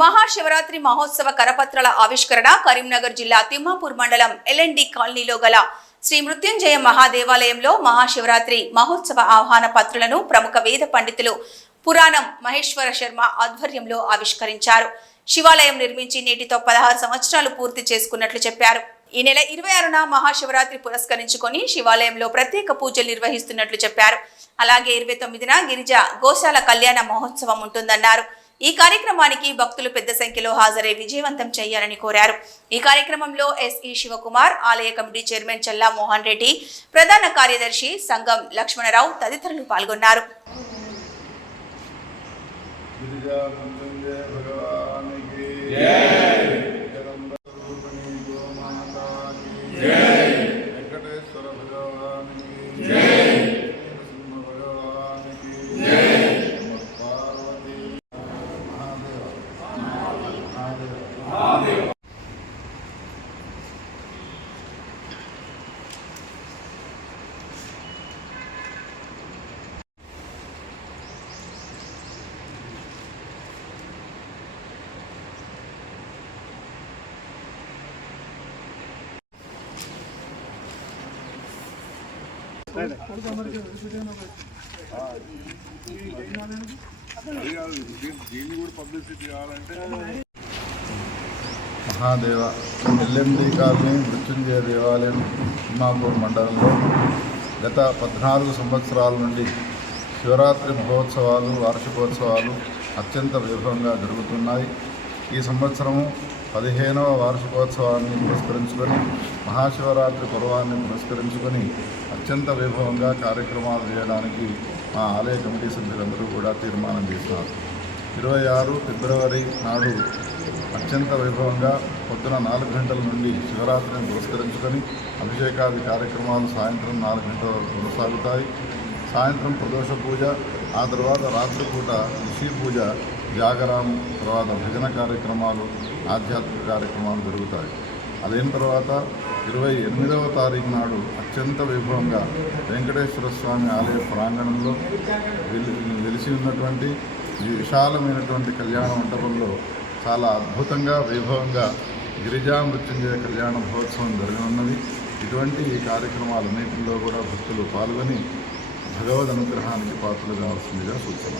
మహాశివరాత్రి మహోత్సవ కరపత్రాల ఆవిష్కరణ కరీంనగర్ జిల్లా తిమ్మాపూర్ మండలం ఎల్ఎండి కాలనీలో గల శ్రీ మృత్యుంజయ మహాదేవాలయంలో మహాశివరాత్రి మహోత్సవ ఆహ్వాన పత్రులను ప్రముఖ వేద పండితులు పురాణం మహేశ్వర శర్మ ఆధ్వర్యంలో ఆవిష్కరించారు. శివాలయం నిర్మించి నేటితో 16 సంవత్సరాలు పూర్తి చేసుకున్నట్లు చెప్పారు. ఈ నెల 26న మహాశివరాత్రి పురస్కరించుకొని శివాలయంలో ప్రత్యేక పూజలు నిర్వహిస్తున్నట్లు చెప్పారు. అలాగే 29న గిరిజ గోశాల కళ్యాణ మహోత్సవం ఉంటుందన్నారు. ఈ కార్యక్రమానికి భక్తులు పెద్ద సంఖ్యలో హాజరై విజయవంతం చేయాలని కోరారు. ఈ కార్యక్రమంలో ఎస్ఈ శివకుమార్, ఆలయ కమిటీ చైర్మన్ చల్లా మోహన్ రెడ్డి, ప్రధాన కార్యదర్శి సంగం లక్ష్మణరావు తదితరులు పాల్గొన్నారు. మహాదేవ ఎల్ఎండి కాలనీ మృత్యుంజయ దేవాలయం తిమ్మాపూర్ మండలంలో గత 14 సంవత్సరాల నుండి శివరాత్రి మహోత్సవాలు, వార్షికోత్సవాలు అత్యంత వైభవంగా జరుగుతున్నాయి. ఈ సంవత్సరము 15వ వార్షికోత్సవాన్ని పురస్కరించుకొని మహాశివరాత్రి పర్వాన్ని పురస్కరించుకొని అత్యంత వైభవంగా కార్యక్రమాలు చేయడానికి మా ఆలయ కమిటీ సభ్యులందరూ కూడా తీర్మానం చేస్తున్నారు. 26 ఫిబ్రవరి నాడు అత్యంత వైభవంగా పొద్దున 4 గంటల నుండి శివరాత్రిని పురస్కరించుకొని అభిషేకాది కార్యక్రమాలు సాయంత్రం 4 గంటల వరకు కొనసాగుతాయి. సాయంత్రం ప్రదోష పూజ, ఆ తర్వాత రాత్రిపూట ఋషి పూజ, జాగరం, తర్వాత భజన కార్యక్రమాలు, ఆధ్యాత్మిక కార్యక్రమాలు జరుగుతాయి. అదైన తర్వాత 28వ తారీఖు నాడు అత్యంత వైభవంగా వెంకటేశ్వర స్వామి ఆలయ ప్రాంగణంలో వెలిసి ఉన్నటువంటి ఈ విశాలమైనటువంటి కళ్యాణ మండపంలో చాలా అద్భుతంగా వైభవంగా గిరిజా మృత్యుంజయ కళ్యాణ మహోత్సవం జరగనున్నది. ఇటువంటి ఈ కార్యక్రమాలన్నింటిలో కూడా భక్తులు పాల్గొని భగవద్ అనుగ్రహానికి పాత్రలు కావాల్సిందిగా సూచన.